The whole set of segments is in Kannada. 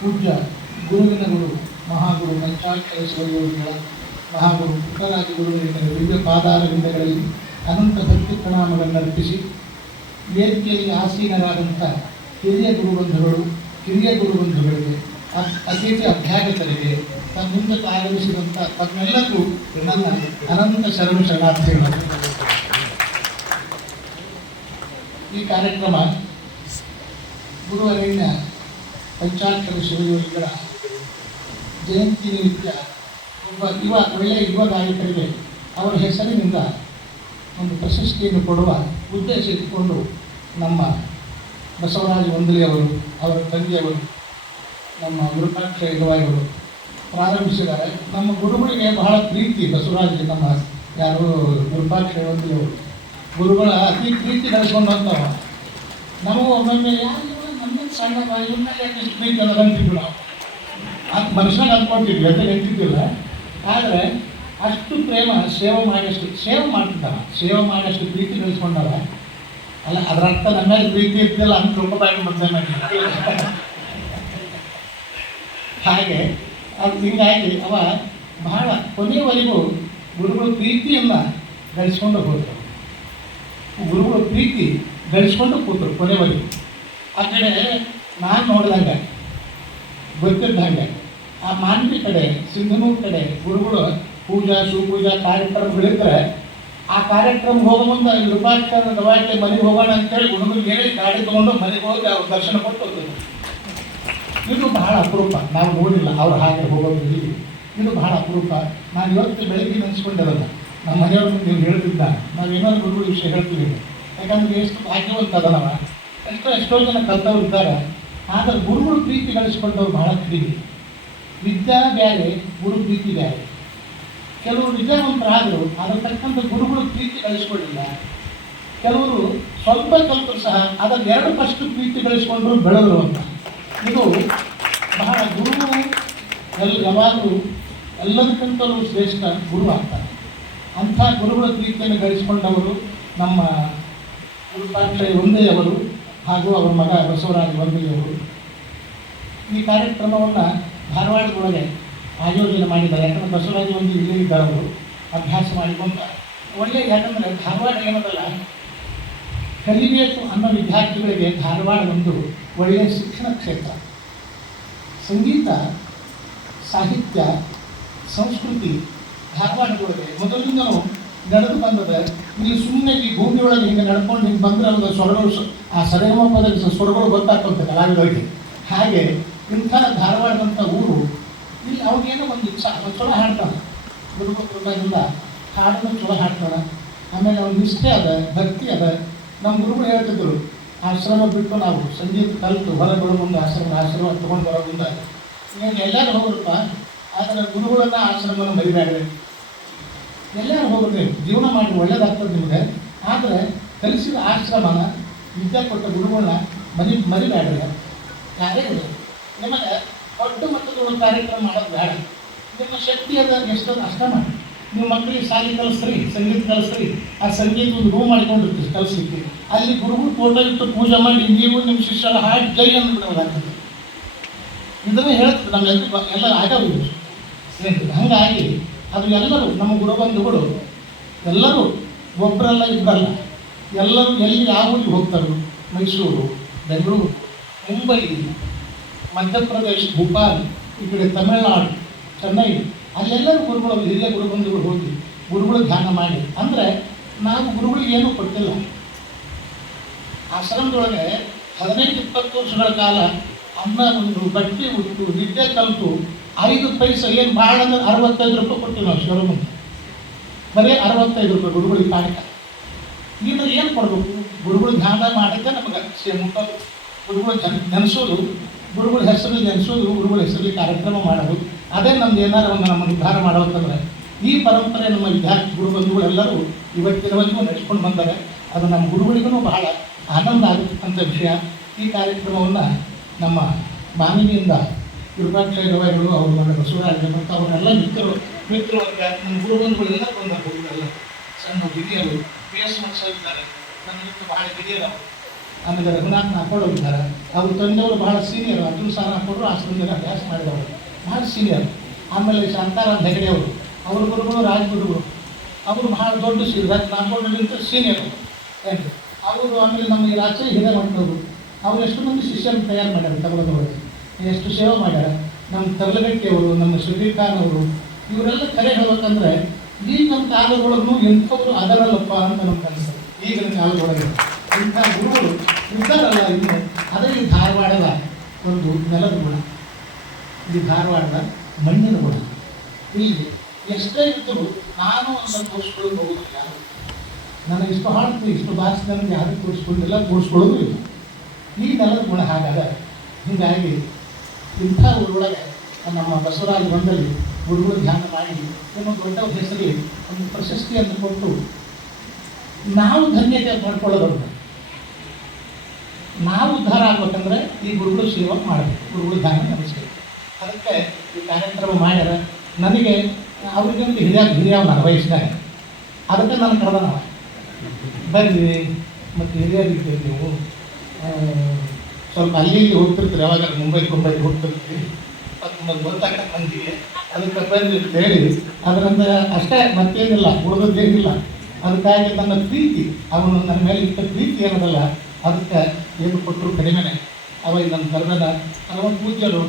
ಪೂಜ್ಯ ಗುರುವಿನ ಗುರು ಮಹಾಗುರು ಪಂಚಾಕ್ಷರ ಶಿವಯೋಗಿಗಳ ಮಹಾಗುರು ಪುಟ್ಟರಾಜ ಗುರುವಿನ ದಿವ್ಯ ಪಾದಾರವಿಂದಗಳಲ್ಲಿ ಅನಂತ ಭಕ್ತಿ ಪ್ರಣಾಮಗಳನ್ನು ಅರ್ಪಿಸಿ ವೇದಿಕೆಯಲ್ಲಿ ಆಸೀನರಾದಂಥ ಹಿರಿಯ ಗುರುಬಂಧುಗಳಿಗೆ ಅತಿಥಿ ಅಭ್ಯಾಗತರಿಗೆ ತಮ್ಮಿಂದ ಆಗಮಿಸಿದಂಥ ತಮ್ಮೆಲ್ಲರಿಗೂ ನನ್ನ ಅನಂತ ಶರಣಾರ್ಥಿಗಳು. ಈ ಕಾರ್ಯಕ್ರಮ ಗುರುವರೇಣ್ಯ ಪಂಚಾಕ್ಷರ ಶಿವಯೋಗಿಗಳ ಜಯಂತಿ ನಿಮಿತ್ತ ಒಳ್ಳೆಯ ಯುವ ಗಾಯಕರಿಗೆ ಅವರ ಹೆಸರಿನಿಂದ ಒಂದು ಪ್ರಶಸ್ತಿಯನ್ನು ಕೊಡುವ ಉದ್ದೇಶ ಇಟ್ಟುಕೊಂಡು ನಮ್ಮ ಬಸವರಾಜ ವಂದಲಿಯವರು, ಅವರ ತಂದೆಯವರು, ನಮ್ಮ ಗುರುಪಾಕ್ಷ ಇರುವಾಯವರು ಪ್ರಾರಂಭಿಸಿದ್ದಾರೆ. ನಮ್ಮ ಗುರುಗಳಿಗೆ ಬಹಳ ಪ್ರೀತಿ ಬಸವರಾಜ, ನಮ್ಮ ಯಾರು ಗುರುಪಾಕ್ಷ ವಂದಲಿಯವರು ಗುರುಗಳ ಅತಿ ಪ್ರೀತಿ ಬೆಳೆಸ್ಕೊಂಡಂಥವ. ನಾವು ಒಮ್ಮೊಮ್ಮೆ ನಮಗೆ ಸಣ್ಣ ಇವನ್ನ ಯಾಕೆ ಪ್ರೀತಿ ಅನ್ನೋದು ಅಂತಿದ್ವಿ ನಾವು, ಅದು ಮನುಷ್ಯನಾಗ ಅಂದ್ಕೊಳ್ತಿದ್ವಿ, ಅದೇ ನಿಂತಿದ್ದಿಲ್ಲ. ಆದರೆ ಅಷ್ಟು ಪ್ರೇಮ, ಸೇವೆ ಮಾಡಿದಷ್ಟು ಪ್ರೀತಿ ಬೆಳೆಸ್ಕೊಂಡವ. ಅಲ್ಲ, ಅದರ ಅರ್ಥ ನಮ್ಮ ಮೇಲೆ ಪ್ರೀತಿ ಇರ್ತಿಲ್ಲ ಅಂತ ತಿಳ್ಕೊಬಾರ್ದು ಮದುವೆ ಮಾಡಿ. ಹಾಗೆ ಅದು ಹೀಗಾಗಿ ಅವ ಬಹಳ ಕೊನೆಯವರೆಗೂ ಗುರುಗಳ ಪ್ರೀತಿಯನ್ನು ಗಳಿಸ್ಕೊಂಡು ಹೋದರು. ಗುರುಗಳ ಪ್ರೀತಿ ಗಳಿಸ್ಕೊಂಡು ಕೂತರು ಕೊನೆವರೆಗೂ. ಆ ಕಡೆ ನಾನು ನೋಡಿದಂಗೆ ಗೊತ್ತಿದ್ದಂಗೆ ಆ ಮಾನ್ವಿ ಕಡೆ, ಸಿಂಧನೂರು ಕಡೆ ಗುರುಗಳು ಪೂಜಾ ಶಿವಪೂಜಾ ಕಾರ್ಯಕ್ರಮಗಳಿದ್ರೆ ಆ ಕಾರ್ಯಕ್ರಮ ಹೋಗೋ ಮುಂದೆ ವಿರೂಪಾಕ್ಷರ ದವಾಖಾನೆ ಮನೆಗೆ ಹೋಗೋಣ ಅಂತೇಳಿ ಹುಡುಗರಿಗೆ ಹೇಳಿ ಗಾಡಿ ತೊಗೊಂಡು ಮನೆಗೆ ಹೋಗಿ ಅವ್ರ ದರ್ಶನ ಕೊಟ್ಟು ಹೋಗ್ತದೆ. ಇದು ಬಹಳ ಅಪರೂಪ, ನಾವು ನೋಡಿಲ್ಲ ಅವ್ರು ಹಾಗೆ ಹೋಗೋದು. ಇದು ಬಹಳ ಅಪರೂಪ. ನಾನು ಇವತ್ತು ಬೆಳಗ್ಗೆ ನೆನೆಸ್ಕೊಂಡಿರೋದು ನಮ್ಮ ಮನೆಯವ್ರಿಗೆ ನೀವು ಹೇಳ್ತಿದ್ದ, ನಾವು ಏನಾದ್ರು ಗುರುಗಳ ವಿಷಯ ಹೇಳ್ತೀವಿ. ಯಾಕಂದ್ರೆ ಎಷ್ಟು ಭಾಗ್ಯವಂತ ಅದನವ, ಎಷ್ಟೋ ಜನ ಕಲ್ತವ್ರು ಇದ್ದಾರೆ. ಆದರೆ ಗುರುಗಳು ಪ್ರೀತಿ ಗಳಿಸ್ಕೊಂಡವ್ರು ಬಹಳ ಕಡಿಮೆ. ವಿದ್ಯಾ ಬೇರೆ, ಗುರು ಪ್ರೀತಿ ಬೇರೆ. ಕೆಲವರು ವಿದ್ಯಾವಂತರಾದರು, ಅದರ ತಕ್ಕಂಥ ಗುರುಗಳು ಪ್ರೀತಿ ಗಳಿಸ್ಕೊಳ್ಳಿಲ್ಲ. ಕೆಲವರು ಸ್ವಲ್ಪ ಕಲ್ತರು ಸಹ ಅದರ 2% ಪ್ರೀತಿ ಗಳಿಸ್ಕೊಂಡ್ರು ಬೆಳೆದರು ಅಂತ. ಇದು ಬಹಳ ಗುರು ಯಾವಾಗಲೂ ಎಲ್ಲದಕ್ಕಿಂತಲೂ ಶ್ರೇಷ್ಠ ಗುರು ಆಗ್ತಾರೆ. ಅಂಥ ಗುರುಗಳ ಪ್ರೀತಿಯನ್ನು ಗಳಿಸಿಕೊಂಡವರು ನಮ್ಮ ಗುರುಪಾಕ್ಷ ವಂದೆಯವರು ಹಾಗೂ ಅವರ ಮಗ ಬಸವರಾಜ ವಂದೆಯವರು. ಈ ಕಾರ್ಯಕ್ರಮವನ್ನು ಧಾರವಾಡದೊಳಗೆ ಆಯೋಜನೆ ಮಾಡಿದ್ದಾರೆ. ಯಾಕಂದರೆ ಬಸವರಾಜ ವಂದಿ ಇಲ್ಲೇ ಇದ್ದಾರೆ, ಅವರು ಅಭ್ಯಾಸ ಮಾಡಿಕೊಂಡ ಒಳ್ಳೆಯ. ಯಾಕಂದರೆ ಧಾರವಾಡ ಏನದಲ್ಲ, ಕಲಿಬೇಕು ಅನ್ನೋ ವಿದ್ಯಾರ್ಥಿಗಳಿಗೆ ಧಾರವಾಡ ಒಂದು ಒಳ್ಳೆಯ ಶಿಕ್ಷಣ ಕ್ಷೇತ್ರ. ಸಂಗೀತ, ಸಾಹಿತ್ಯ, ಸಂಸ್ಕೃತಿ ಧಾರವಾಡದೊಳಗೆ ಮೊದಲಿಂದನೂ ನಡೆದು ಬಂದದ. ಇಲ್ಲಿ ಸುಮ್ಮನೆ ಈ ಭೂಮಿಯೊಳಗೆ ಹಿಂಗೆ ನಡ್ಕೊಂಡು ಹಿಂಗೆ ಬಂದರೆ ಒಂದು ಸ್ವರಗಳು, ಆ ಸರಿಗಮ ಪದದ ಸ್ವರಗಳು ಗೊತ್ತಾಗ್ತಂತೆ ಕಲಾವಿದರಿಗೆ. ಹಾಗೆ ಇಂಥ ಧಾರವಾಡದಂಥ ಊರು, ಇಲ್ಲಿ ಅವ್ರಿಗೇನೋ ಒಂದು ಇಚ್ಛೆ, ಒಂದು ಚಲೋ ಹಾಡ್ತಾನೆ, ಗುರುಗಳಿಂದ ಹಾಡನ್ನು ಚಲೋ ಹಾಡ್ತಾನೆ. ಆಮೇಲೆ ಅವ್ನ ನಿಷ್ಠೆ ಅದ, ಭಕ್ತಿ ಅದ. ನಮ್ಮ ಗುರುಗಳು ಹೇಳ್ತಿದ್ರು, ಆಶ್ರಮ ಬಿಟ್ಟು ನಾವು ಸಂಗೀತ ಕಲಿತು ಹೊರ ಬರೋ ಮುಂದೆ ಆಶ್ರಮ ತೊಗೊಂಡು ಬರೋ ಮುಂದೆ ನೀವು ಎಲ್ಲರೂ ಹೋಗ್ರಪ್ಪ, ಆದರೆ ಗುರುಗಳನ್ನ ಆಶ್ರಮವನ್ನು ಮರಿಬೇಡ್ರಿ. ಎಲ್ಲರೂ ಹೋಗ್ರಿ, ಜೀವನ ಮಾಡಿ ಒಳ್ಳೇದಾಗ್ತದೆ ನಿಮಗೆ. ಆದರೆ ಕಲಿಸಿದ ಆಶ್ರಮನ, ವಿದ್ಯೆ ಕೊಟ್ಟ ಗುರುಗಳನ್ನ ಮರಿಬೇಡ್ರಿ. ಯಾರೇ ನಿಮಗೆ ದೊಡ್ಡ ಮಟ್ಟದ ಕಾರ್ಯಕ್ರಮ ಮಾಡೋದು ಬೇಡ. ನಿಮ್ಮ ಶಕ್ತಿ ಅದ ಎಷ್ಟೊಂದು ಅಷ್ಟ ಮಾಡಿ. ನೀವು ಮಕ್ಕಳಿಗೆ ಶಾಲೆ ಕಲಿಸ್ರಿ, ಸಂಗೀತ ಕಲಿಸ್ರಿ. ಆ ಸಂಗೀತ ಒಂದು ರೂಮ್ ಮಾಡಿಕೊಂಡಿರ್ತೀರಿ ಕಲಿಸ್ಲಿಕ್ಕೆ. ಅಲ್ಲಿ ಗುರುಗಳು ಫೋಟೋ ಇಟ್ಟು ಪೂಜೆ ಮಾಡಿ ನೀವು ನಿಮ್ಮ ಶಿಷ್ಯರ ಹಾಡಿ ಜೈ ಅಂದ್ಬಿಡೋದಾಗ್ತದೆ. ಇದನ್ನೇ ಹೇಳ್ತದೆ ನಮ್ಮೆಲ್ಲರೂ, ಎಲ್ಲ ಆಗವು ಹಾಗಾಗಿ ಅದು ಎಲ್ಲರೂ ನಮ್ಮ ಗುರುಬಂಧುಗಳು ಎಲ್ಲರೂ ಒಬ್ಬರಲ್ಲ ಇಬ್ಬರಲ್ಲ, ಎಲ್ಲರೂ ಎಲ್ಲಿ ಯಾವ ಊರಿಗೆ ಹೋಗ್ತಾರೆ. ಮೈಸೂರು, ಬೆಂಗಳೂರು, ಮುಂಬೈ, ಮಧ್ಯಪ್ರದೇಶ, ಭೂಪಾಲ್, ಈ ಕಡೆ ತಮಿಳುನಾಡು, ಚೆನ್ನೈ, ಅಲ್ಲೆಲ್ಲರೂ ಗುರುಗಳು, ಹಿರಿಯ ಗುರುಬಂಧುಗಳು ಹೋಗಿ ಗುರುಗಳು ಧ್ಯಾನ ಮಾಡಿ. ಅಂದರೆ ನಾವು ಗುರುಗಳಿಗೆ ಏನೂ ಕೊಟ್ಟಿಲ್ಲ. ಆಶ್ರಮದೊಳಗೆ 15-20 ವರ್ಷಗಳ ಕಾಲ ಅನ್ನ ಒಂದು ಬಟ್ಟೆ ಉಟ್ಟು ವಿದ್ಯೆ ಕಲಿತು 5 ಪೈಸೆ, ಏನು ಭಾಳ ಅಂದ್ರೆ 65 ರೂಪಾಯಿ ಕೊಡ್ತೀವಿ ನಾವು ಶಿವರಮಂತ. ಬರೀ 65 ರೂಪಾಯಿ ಗುರುಗಳಿಗೆ ಕಾಣಿಕ. ಈಗ ಏನು ಕೊಡಬೇಕು? ಗುರುಗಳು ಧ್ಯಾನ ಮಾಡೋಕ್ಕೆ ನಮಗೆ ಮುಟ್ಟೋದು, ಗುರುಗಳು ನೆನೆಸೋದು, ಗುರುಗಳ ಹೆಸರಲ್ಲಿ ನೆನೆಸೋದು, ಗುರುಗಳ ಹೆಸರಲ್ಲಿ ಕಾರ್ಯಕ್ರಮ ಮಾಡೋದು. ಅದೇ ನಮ್ದು ಏನಾರು ಒಂದು ನಮ್ಮ ನಿರ್ಧಾರ ಮಾಡೋದಂದ್ರೆ ಈ ಪರಂಪರೆ ನಮ್ಮ ವಿದ್ಯಾರ್ಥಿ ಗುರುಬಂಧುಗಳೆಲ್ಲರೂ ಇವತ್ತಿನವರೆಗೂ ನಡೆಸ್ಕೊಂಡು ಬಂದರೆ ಅದು ನಮ್ಮ ಗುರುಗಳಿಗೂ ಬಹಳ ಆನಂದ ಆಗತಕ್ಕಂಥ ವಿಷಯ. ಈ ಕಾರ್ಯಕ್ರಮವನ್ನು ನಮ್ಮ ಮಾನವಿಯಿಂದ ವಿರೂಪಾಕ್ಷ ಗವಾಯಿಗಳು, ಅವರು ಮಗ ಬಸವರಾಜ ಮತ್ತು ಅವರೆಲ್ಲ ಮಿತ್ರರು ನಮ್ಮ ಗುರುಬಂಧುಗಳೆಲ್ಲ ಬಂದ ಹುಡುಗರೆಲ್ಲ ಸಣ್ಣ ಹಿರಿಯರು PS ಇದ್ದಾರೆ. ನನ್ನ ಬಹಳ ಹಿರಿಯರು ಆಮೇಲೆ ರಘುನಾಥ್ ನಾಕೋಡ್ ಇದ್ದಾರೆ. ಅವ್ರ ತಂದೆಯವರು ಬಹಳ ಸೀನಿಯರ್, ಅಬ್ದುಲ್ ಸಾರ್ ನಾಕೋಡ್ರು ಆಶ್ರಮದಲ್ಲಿ ಅಭ್ಯಾಸ ಮಾಡಿದವರು, ಭಾಳ ಸೀನಿಯರ್. ಆಮೇಲೆ ಶಾಂತಾರಾಮ್ ಹೆಗಡೆ ಅವರು, ಅವ್ರ ಗುರುಗಳು ರಾಜಗುರುಗಳು, ಅವರು ಬಹಳ ದೊಡ್ಡ ಸೀನಿಯರ್, ನಾಕೋಡ್ಗಿಂತ ಸೀನಿಯರ್ ಏನು ಅವರು. ಆಮೇಲೆ ನಮ್ಮ ಈ ರಾಜ್ಯ ಹಿರೇಮಠವರು, ಅವ್ರು ಎಷ್ಟು ಮಂದಿ ಶಿಷ್ಯರನ್ನು ತಯಾರು ಮಾಡ್ಯಾರ ತಗೊಳ್ಳೋದ್ರೊಳಗೆ, ಎಷ್ಟು ಸೇವೆ ಮಾಡ್ಯಾರ. ನಮ್ಮ ತಗಲಗಟ್ಟಿಯವರು, ನಮ್ಮ ಸುಧೀರ್ ಖಾನ್ ಅವರು, ಇವರೆಲ್ಲ ಕರೆ ಹೇಳ್ಬೇಕಂದ್ರೆ ಈಗ ನಮ್ಮ ಕಾಲದೊಳಗೂ ಎಂಥವ್ರು ಅದರಲ್ಲಪ್ಪ ಅಂತ ನಮ್ಗೆ ಅನಿಸ್ತದೆ. ಈಗಿನ ಕಾಲದೊಳಗೆ ಇಂಥ ಗುರುಗಳು ಇದ್ದಾರಲ್ಲ ಇನ್ನು. ಅದೇ ಈ ಧಾರವಾಡದ ಒಂದು ನೆಲದ ಗುಣ, ಈ ಧಾರವಾಡದ ಮಣ್ಣಿನ ಗುಣ. ಇಲ್ಲಿ ಎಷ್ಟೇ ಇದ್ದರೂ ನಾನು ಅದನ್ನು ತೋರಿಸ್ಕೊಳ್ಳೋದು ಹೋಗೋದಿಲ್ಲ. ನನಗೆ ಇಷ್ಟು ಹಾಡ್ತು, ಇಷ್ಟು ಭಾಷೆ ನನಗೆ ಯಾರು ತೋರಿಸ್ಕೊಂಡಿಲ್ಲ, ತೋರಿಸ್ಕೊಳ್ಳೋದು ಇಲ್ಲ. ಈ ನೆಲದ ಗುಣ ಹಾಗಾದ. ಹೀಗಾಗಿ ಇಂಥ ಊರೊಳಗೆ ನಮ್ಮ ಬಸವರಾಜ ಬಂದಲ್ಲಿ ಗುರುಗಳು ಧ್ಯಾನ ಮಾಡಿ ಇನ್ನೊಂದು ದೊಡ್ಡ ಹೆಸರಿಗೆ ಒಂದು ಪ್ರಶಸ್ತಿಯನ್ನು ಕೊಟ್ಟು ನಾವು ಧನ್ಯತೆ ಮಾಡ್ಕೊಳ್ಳೋದು. ನಾವು ಉದ್ಧಾರ ಆಗ್ಬೇಕಂದ್ರೆ ಈ ಗುರುಗಳು ಸೇವೆ ಮಾಡಬೇಕು, ಗುರುಗಳು ಧ್ಯಾನ ನಡೆಸಬೇಕು. ಅದಕ್ಕೆ ಈ ಕಾರ್ಯಕ್ರಮ ಮಾಡ್ಯಾರ. ನನಗೆ ಅವ್ರಿಗೆ ಒಂದು ಹಿರಿಯವ್ ನಾನು ವಯಸ್ಸಿನಾಗ, ಅದಕ್ಕೆ ನಾನು ಕರೆದ ನಾವು ಬರ್ರಿ ಮತ್ತು ಹಿರಿಯರಿದ್ದೀರಿ ನೀವು, ಸ್ವಲ್ಪ ಅಲ್ಲಿ ಹೋಗ್ತಿರ್ತೀರಿ, ಯಾವಾಗ ಮುಂಬೈಗೆ ಹೋಗ್ತಿರ್ತೀರಿ, ಅದು ಗೊತ್ತಾಗ ಮಂದಿಗೆ, ಅದಕ್ಕೆ ಬಂದು ಹೇಳಿ ಅದರಿಂದ ಅಷ್ಟೇ, ಮತ್ತೇನಿಲ್ಲ, ಉಳಿದದ್ದೇನಿಲ್ಲ. ಅದಕ್ಕಾಗಿ ನನ್ನ ಪ್ರೀತಿ, ಅವನು ನನ್ನ ಮೇಲೆ ಇಟ್ಟ ಪ್ರೀತಿ ಏನದಲ್ಲ, ಅದಕ್ಕೆ ಏನು ಕೊಟ್ಟರು ಕಡಿಮೆನೆ. ಅವಾಗ ನನ್ನ ಕರೆದ ಹಲವು ಪೂಜ್ಯರು,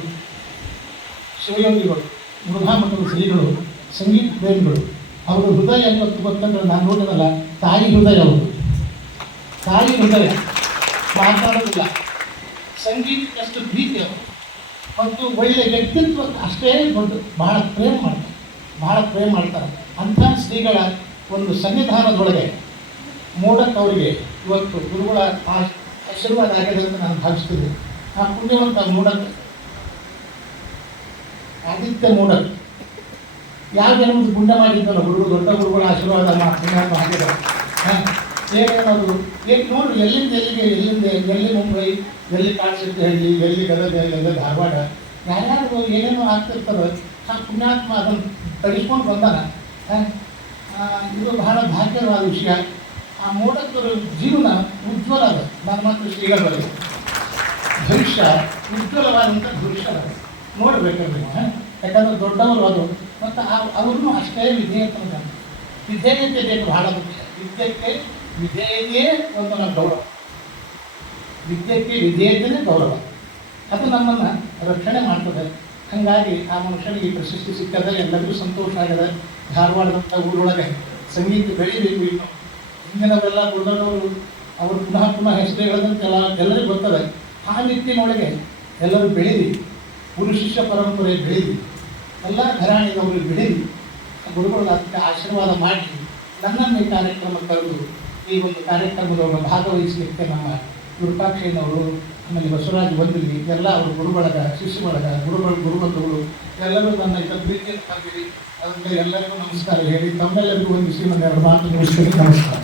ಶಿವಯೋಗಿಗಳು, ಮುರುಘಾಮಠದ ಶ್ರೀಗಳು, ಸಂಗೀತ ಪ್ರೇಮಿಗಳು, ಅವರ ಹೃದಯ ಇವತ್ತು ಗೊತ್ತಂದ್ರೆ ನಾನು ನೋಡಿದಲ್ಲ, ತಾಯಿ ಹೃದಯ ಅವರು, ತಾಯಿ ಹೃದಯ ಮಾತಾಡೋದಿಲ್ಲ. ಸಂಗೀತಕ್ಕಷ್ಟು ಪ್ರೀತಿ ಅವರು, ಮತ್ತು ಒಳ್ಳೆಯ ವ್ಯಕ್ತಿತ್ವ ಅಷ್ಟೇ ದೊಡ್ಡ, ಬಹಳ ಪ್ರೇಮ ಮಾಡ್ತಾರೆ. ಅಂಥ ಶ್ರೀಗಳ ಒಂದು ಸನ್ನಿಧಾನದೊಳಗೆ ಮೂಡಕ್ ಅವರಿಗೆ ಇವತ್ತು ಗುರುಗಳ ಆಶೀರ್ವಾದ ಆಗಿದೆ ಅಂತ ನಾನು ಭಾವಿಸ್ತೀನಿ. ಆ ಪುಣ್ಯವಂತ ಮೂಡಕ್, ಆದಿತ್ಯ ಮೂಡಕ್ ಯಾವ್ದೇನೊಂದು ಪುಣ್ಯ ಮಾಡಿದ್ದಲ್ಲ ಗುರುಗಳು, ದೊಡ್ಡ ಗುರುಗಳ ಆಶೀರ್ವಾದ ಪುಣ್ಯಾತ್ಮ ಆಗಿದೆ. ಏನೇನದು ಏನು ನೋಡ್ರಿ, ಎಲ್ಲಿಂದ ಎಲ್ಲಿ ಮುಂಬೈ, ಎಲ್ಲಿ ಕಾಡಸಿದ್ದಹಳ್ಳಿ, ಎಲ್ಲಿ ಗದಗ, ಎಲ್ಲಿ ಧಾರವಾಡ, ಯಾರ್ಯಾರು ಏನೇನೋ ಆಗ್ತಿರ್ತಾರೆ. ಆ ಪುಣ್ಯಾತ್ಮ ಅದನ್ನು ತಡಿಸ್ಕೊಂಡು ಬಂದಾನ. ಇದು ಬಹಳ ಭಾಗ್ಯವಾದ ವಿಷಯ. ಆ ಮೂಡಕ್ಕರ ಜೀವನ ಉಜ್ವಲ ಅದ. ನಾನು ಮಾತ್ರ ಶ್ರೀಗಳಲ್ಲಿ ಭವಿಷ್ಯ ಉಜ್ವಲವಾದಂಥ ಭವಿಷ್ಯ ಅದ, ನೋಡಬೇಕಾದ್ರೆ. ಯಾಕಂದ್ರೆ ದೊಡ್ಡವರು ಅದು, ಮತ್ತು ಅವ್ರನ್ನೂ ಅಷ್ಟೇ ವಿಧೇಯತೆ ಬೇಕು, ಬಹಳ ಮುಖ್ಯ. ವಿದ್ಯೆಗೆ ವಿಧೇಯತೆಯೇ ಒಂದು ನಮ್ಮ ಗೌರವ, ವಿದ್ಯೆಗೆ ವಿಧೇಯತೆಯೇ ಗೌರವ. ಅದು ನಮ್ಮನ್ನು ರಕ್ಷಣೆ ಮಾಡ್ತದೆ. ಹಾಗಾಗಿ ಆ ಮನುಷ್ಯನಿಗೆ ಈ ಪ್ರಶಸ್ತಿ ಸಿಕ್ಕದೆ ಎಲ್ಲರಿಗೂ ಸಂತೋಷ ಆಗಿದೆ. ಧಾರವಾಡದಂಥ ಊರೊಳಗೆ ಸಂಗೀತ ಬೆಳೀಬೇಕು. ಇನ್ನು ಹಿಂದಿನವರೆಲ್ಲ ಗುರುಗಳವರು ಅವರು ಪುನಃ ಹೆಸರು ಹೇಳದಂತೆ ಎಲ್ಲರಿಗೂ ಗೊತ್ತದೆ. ಆ ನಿಟ್ಟಿನೊಳಗೆ ಎಲ್ಲರೂ ಬೆಳೀಲಿ, ಗುರು ಶಿಷ್ಯ ಪರಂಪರೆ ಬೆಳೀಲಿ, ಎಲ್ಲ ಘರಾಣಿದವರು ಬೆಳೀಲಿ. ಗುರುಗಳು ಅದಕ್ಕೆ ಆಶೀರ್ವಾದ ಮಾಡಿ ನನ್ನನ್ನು ಈ ಕಾರ್ಯಕ್ರಮ ಕರೆದು ಈ ಒಂದು ಕಾರ್ಯಕ್ರಮದೊಳಗೆ ಭಾಗವಹಿಸಲಿಕ್ಕೆ ನಮ್ಮ ವಿರೂಪಾಕ್ಷಯ್ಯನವರು, ಆಮೇಲೆ ಬಸವರಾಜ ಬಂದಿಲ್ಲಿ, ಎಲ್ಲ ಅವರು ಗುರುಬಳಗ, ಶಿಷ್ಯ ಬಳಗ, ಗುರುಬಂಧುಗಳು ಎಲ್ಲರೂ ನನ್ನ ಇದರ ಪ್ರೀತಿಯನ್ನು ಕರೆದಿರಿ. ಅದಕ್ಕೆ ಎಲ್ಲರಿಗೂ ನಮಸ್ಕಾರ ಹೇಳಿ ತಮ್ಮೆಲ್ಲರಿಗೂ ಒಂದು ಶ್ರೀಮಂತ ಎರಡು ಮಾತು ಮುಗಿಸ್ತೀನಿ. ನಮಸ್ಕಾರ.